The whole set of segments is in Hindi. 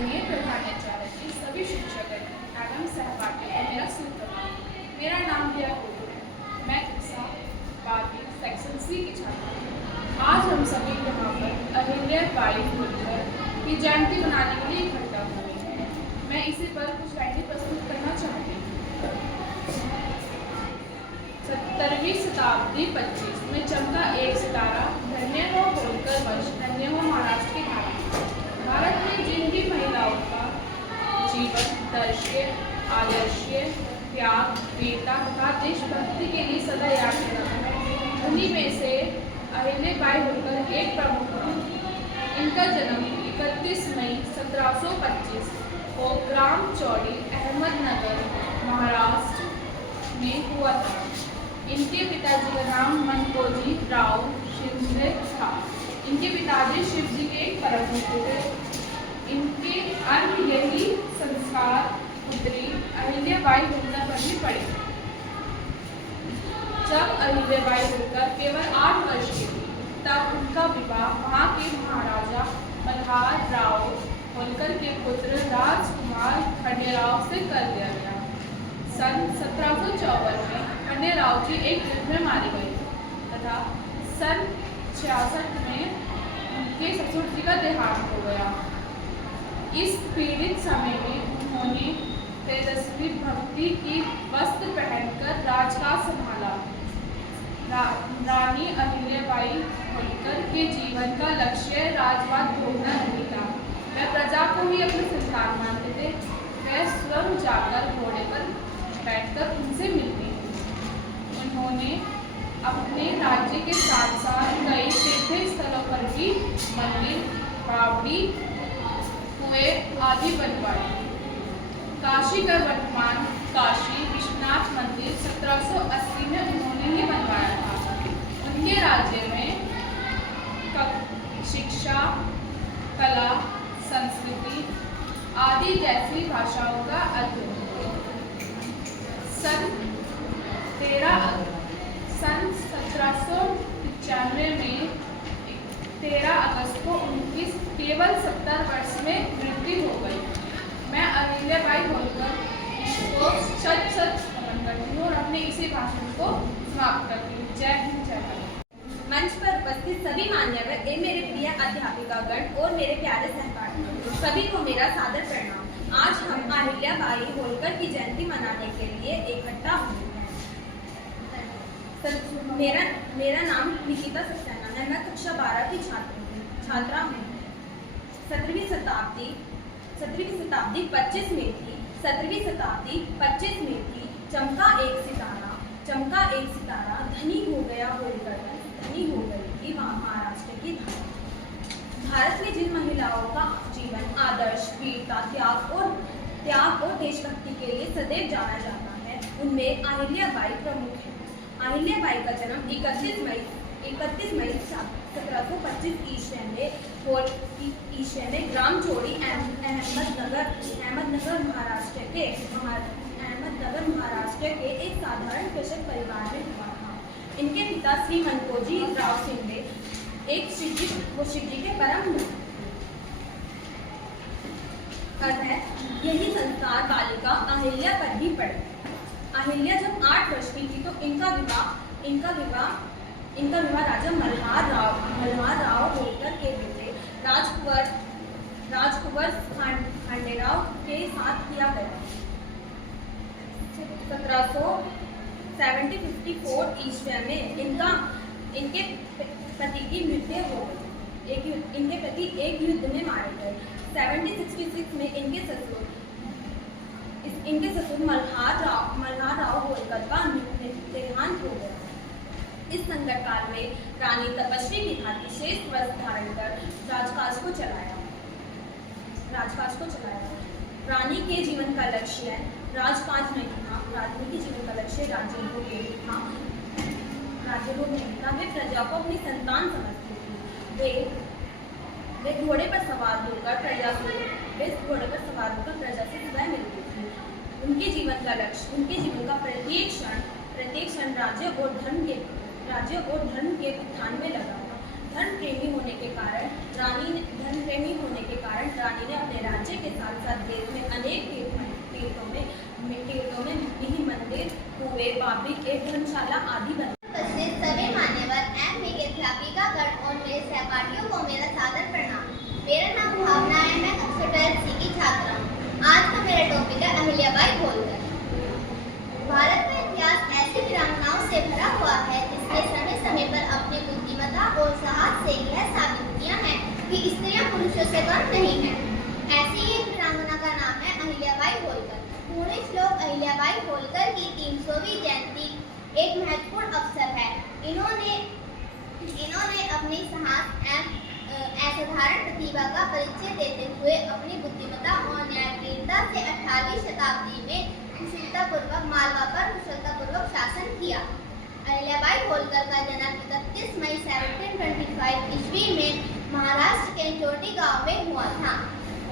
आदरणीय प्रधानाचार्य जी, सभी शिक्षक एवं सहपाठी और मेरा सुप्रभात। मेरा नाम दिया कोटू है। मैं कक्षा 12वीं सेक्शन सी की छात्रा हूँ। आज हम सभी यहाँ पर अहिल्याबाई होलकर की जयंती मनाने के लिए इकट्ठा हुए हैं। मैं इसी पर कुछ लाइनें प्रस्तुत करना चाहती हूँ। 17वीं शताब्दी 25 में चमका एक सितारा, धन्य हो होलकर वंश, धन्य हो महाराष्ट्र की धारा। भारत में जिन भी महिलाओं का जीवन आदर्शीय त्याग, वीरता तथा देशभक्ति के लिए सदा याद रहता है, उन्हीं में से अहिल्याबाई होलकर एक प्रमुख थी। इनका जन्म 31 मई 1725 को ग्राम चौड़ी, अहमदनगर, महाराष्ट्र में हुआ था। इनके पिताजी का नाम मनकोजी राव शिंदे था। इनके पिताजी शिव जी के एक परम भक्त थे। इनके अन्य यही संस्कार पुत्री अहिल्याबाई होलकर पर भी पड़े। जब अहिल्याबाई होलकर केवल 8 वर्ष की थी, तब उनका विवाह वहां के महाराजा मल्हार राव होलकर के पुत्र राजकुमार खंडेराव से कर दिया गया। सन 1754 में खंडेराव जी एक युद्ध में मारे गए तथा सन 66 में उनके ससुर जी का देहांत हो गया। इस पीड़ित समय में उन्होंने तेजस्वी भक्ति की वस्त्र पहनकर राजकाज संभाला। रानी अहिल्याबाई होलकर के जीवन का लक्ष्य राजपाट भोगना नहीं था। वह प्रजा को ही अपनी संतान मानते थे। वह स्वयं जाकर घोड़े पर बैठकर उनसे मिलती थी। उन्होंने अपने राज्य के साथ साथ कई तीर्थ स्थलों पर भी मंदिर, बावड़ी, कुएं आदि बनवाए। काशी का वर्तमान काशी विश्वनाथ मंदिर 1780 में उन्होंने ही बनवाया था। उनके राज्य में शिक्षा, कला, संस्कृति आदि जैसी भाषाओं का अध्ययन हुआ। सन 1795 में 13 अगस्त को उनकी केवल 70 वर्ष में मृत्यु हो गई। मैं अहिल्याबाई होलकर को सच नमन करती हूँ और अपने इसी भाषण को समाप्त करती हूँ। जय हिंद, जय भारत। मंच पर उपस्थित सभी मान्यवर एवं मेरे प्रिय अध्यापिकागण और मेरे प्यारे सहपाठी सभी को मेरा सादर प्रणाम। आज हम अहिल्याबाई होलकर की जयंती मनाने के लिए इकट्ठा हुए हैं। मेरा नाम निकिता सक्सेना है। मैं कक्षा 12 की छात्रा हूँ। 17वीं शताब्दी 25 में थी। 17वीं शताब्दी 25 में थी। चमका एक सितारा, धनी हो गया होलकर, धनी हो गई थी महाराष्ट्र की धारा। भारत में जिन महिलाओं का जीवन आदर्श, वीरता, त्याग और देशभक्ति के लिए सदैव जाना जाता है, उनमें अहिल्याबाई प्रमुख है। अहिल्याबाई का जन्म 31 मई 1725 ईस्वी में ग्राम चौड़ी, अहमदनगर महाराष्ट्र के एक साधारण कृषक परिवार में हुआ था। इनके पिता श्री मनकोजी राव शिंदे एक शिव जी के परम भक्त है। यही संस्कार बालिका अहिल्या पर भी पड़े। अहिल्या जब 8 वर्ष की थी तो इनका विवाह राजा मल्हार राव होलकर के बेटे राजकुंवर खंडेराव के साथ किया गया। 1754 ईस्वी में इनके पति की मृत्यु हो गई। इनके पति एक युद्ध में मारे गए। 1766 में इनके ससुर मल्हार राव होलकर का देहांत हो गया। इस संकट काल में रानी तपस्वी की भांति शेष वस्त्र धारण कर राजकाज को चलाया। रानी के जीवन का लक्ष्य राजकाज नहीं था। रानी के जीवन का लक्ष्य राज्यभोग नहीं था। वे प्रजा को अपनी संतान समझती थी। वे घोड़े पर सवार होकर प्रजा से सदा मिलती थी। उनके जीवन का प्रत्येक क्षण राज्य और धर्म के उत्थान में लगा था। धर्म प्रेमी होने के कारण रानी ने धर्मप्रेमी होने के कारण रानी ने अपने राज्य के साथ साथ देश में अनेक तीर्थों में निधि मंदिर, कुएं, बाबरी के धर्मशाला आदि बनाए। उपस्थित सभी मान्यवर एवं मेरे अध्यापिकागण और मेरे सहपाठियों को मेरा सादर प्रणाम। मेरा नाम भावना है, मैं कक्षा 12C की छात्रा हूँ। आज का मेरा टॉपिक है अहिल्याबाई होलकर। भारत का इतिहास ऐसी वीरांगनाओं से भरा हुआ है जिसने समय समय पर अपनी बुद्धिमत्ता और साहस से यह साबित किया है कि स्त्रियां पुरुषों से कम नहीं हैं। ऐसी ही एक वीरांगना का नाम है अहिल्याबाई होलकर। पूरे श्लोक अहिल्याबाई होलकर की 300वीं जयंती एक महत्वपूर्ण अवसर है। इन्होंने अपनी साहस एवं असाधारण प्रतिभा का परिचय देते हुए अपनी बुद्धिमत्ता और न्यायप्रियता से 18वीं शताब्दी में कुशलतापूर्वक मालवा पर कुशलतापूर्वक शासन किया। अहिल्याबाई होलकर का जन्म 31 मई 1725 ईस्वी में महाराष्ट्र के चोटी गांव में हुआ था।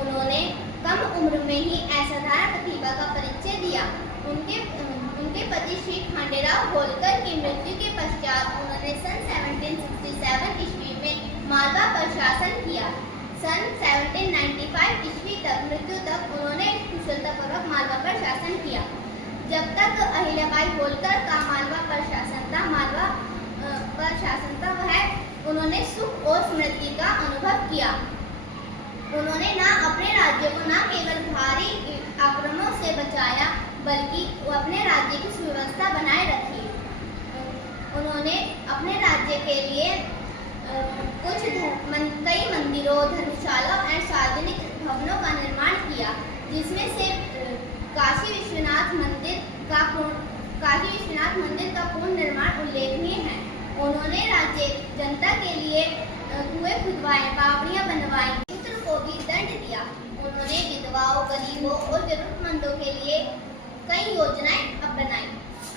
उन्होंने कम उम्र में ही असाधारण प्रतिभा का परिचय दिया। उनके पति श्री खांडेराव होलकर की मृत्यु के पश्चात उन्होंने सन 1767 ईस्वी में मालवा पर शासन किया। सन 1795 ईस्वी तक मृत्यु तक उन्होंने कुशलतापूर्वक मालवा पर शासन किया। जब तक अहिल्याबाई होलकर का मालवा पर शासन था वह उन्होंने सुख और समृद्धि का अनुभव किया। उन्होंने न अपने राज्य को न केवल भारी आक्रमणों से बचाया बल्कि वो अपने राज्य की सुव्यवस्था बनाए रखी। उन्होंने अपने राज्य के लिए कई मंदिरों, धर्मशालाओं और सार्वजनिक भवनों का निर्माण किया, जिसमें से काशी विश्वनाथ मंदिर का पूर्ण निर्माण उल्लेखनीय है। उन्होंने राज्य जनता के लिए कुएं खुदवाए, बावड़ियां बनवाई, पुत्र को भी दंड दिया। उन्होंने विधवाओं, गरीबों और जरूरतमंदों के लिए कई योजनाएं अपनाई।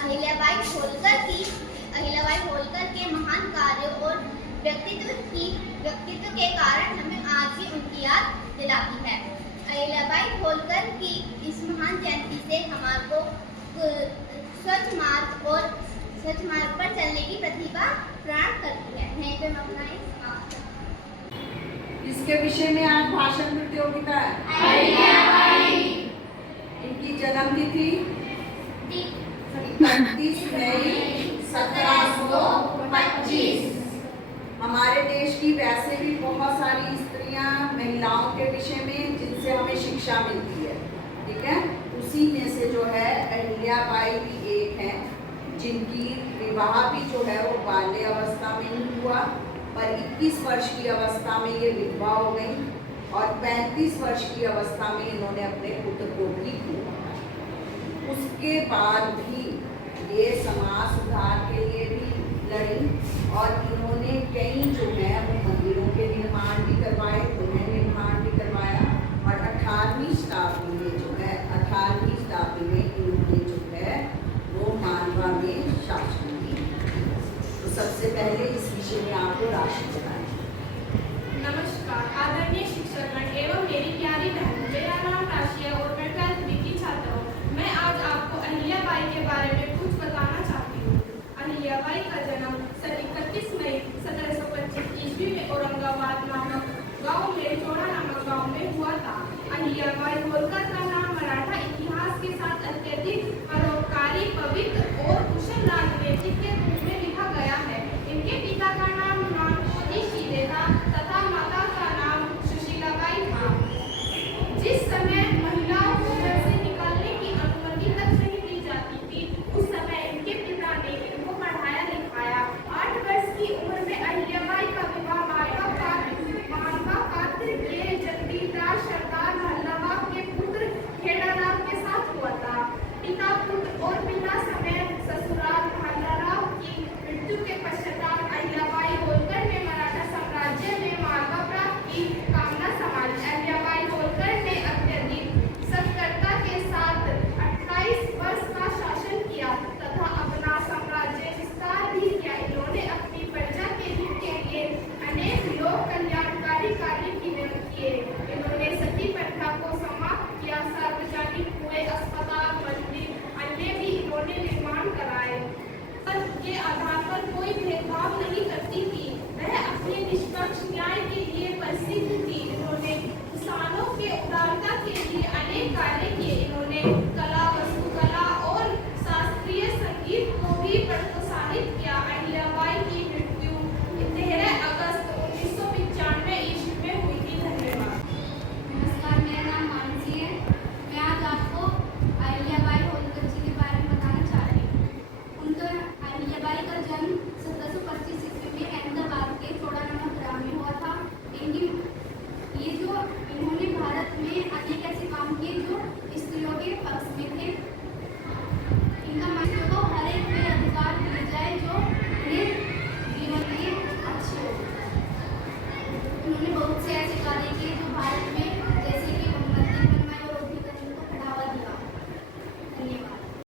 अहिल्याबाई होलकर के महान कार्यों और व्यक्तित्व के कारण हमें आज भी उनकी याद दिलाती है। अहिल्याबाई होलकर की इस महान जयंती से हमारे को स्वच्छ मार्ग पर चलने की प्रतिभा प्रदान करती है। यहीं पे हम अपना समाप्त करते हैं। इसके विषय में आज भाषण प्रतियोगिता है। इनकी जन्म तिथि 31 मई 1725। हमारे देश की वैसे भी बहुत सारी स्त्रियां, महिलाओं के विषय में जिनसे हमें शिक्षा मिलती है, ठीक है। उसी में से जो है अहिल्याबाई भी एक है, जिनकी विवाह भी जो है वो बाल्य अवस्था में ही हुआ, पर 21 वर्ष की अवस्था में ये विधवा हो गई और 35 वर्ष की अवस्था में इन्होंने अपने पुत्र को भी खो। उसके बाद भी ये समाज सुधार के लिए भी लड़ी और इन्होंने कई जो है वो मंदिरों के निर्माण भी करवाए, पुनः निर्माण भी करवाया और 18वीं शताब्दी में इन्होंने जो है वो मालवा में शासन किया। तो सबसे पहले इस विषय में आपको राशि बताएं। नमस्कार आदरणीय शिक्षकगण एवं मेरी प्यारी बहन, मेरा नाम राशि है और मैं 12वीं की छात्रा हूँ। मैं आज आपको अहिल्याबाई के बारे में कुछ बताना चाहती हूँ। अहिल्याबाई का जन्म 31 मई 1725 ईस्वी में औरंगाबाद नामक गांव में चौड़ा नामक गांव में हुआ था। अहिल्याबाई होलकर का